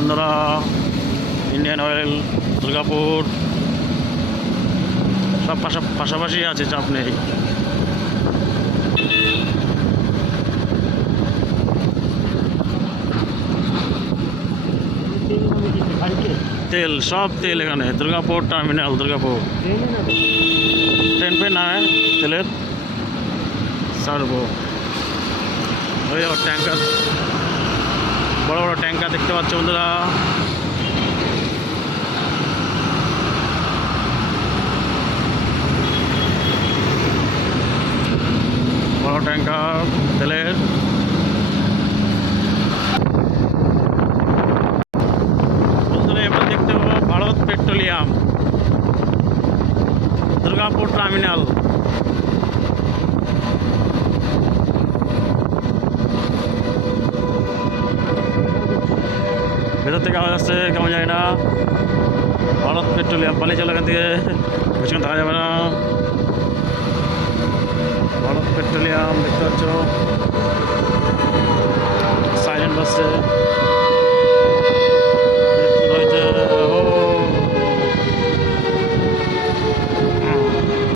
বন্ধুরা, Indian oil, Durgapur সব পাশাপাশি আছে, চাপ নেই। তেল, সব তেল এখানে দুর্গাপুর টার্মিনাল, দুর্গাপুর ট্রেন पे না है তেলের সার্ভো। ওই ট্যাঙ্কার, বড় বড় ট্যাঙ্কার দেখতে পাচ্ছ বন্ধুরা। বড় ট্যাঙ্কার তেলের। বন্ধুরা এবার দেখতে পাবো ভারত পেট্রোলিয়াম, দুর্গাপুর টার্মিনাল। ভেতর থেকে আওয়াজ আসছে, কেমন যায় না। ভারত পেট্রোলিয়াম, পালিয়ে চলো এখান থেকে, বেশিক্ষণ থাকা যাবে না। ভারত পেট্রোলিয়াম দেখতে পাচ্ছ।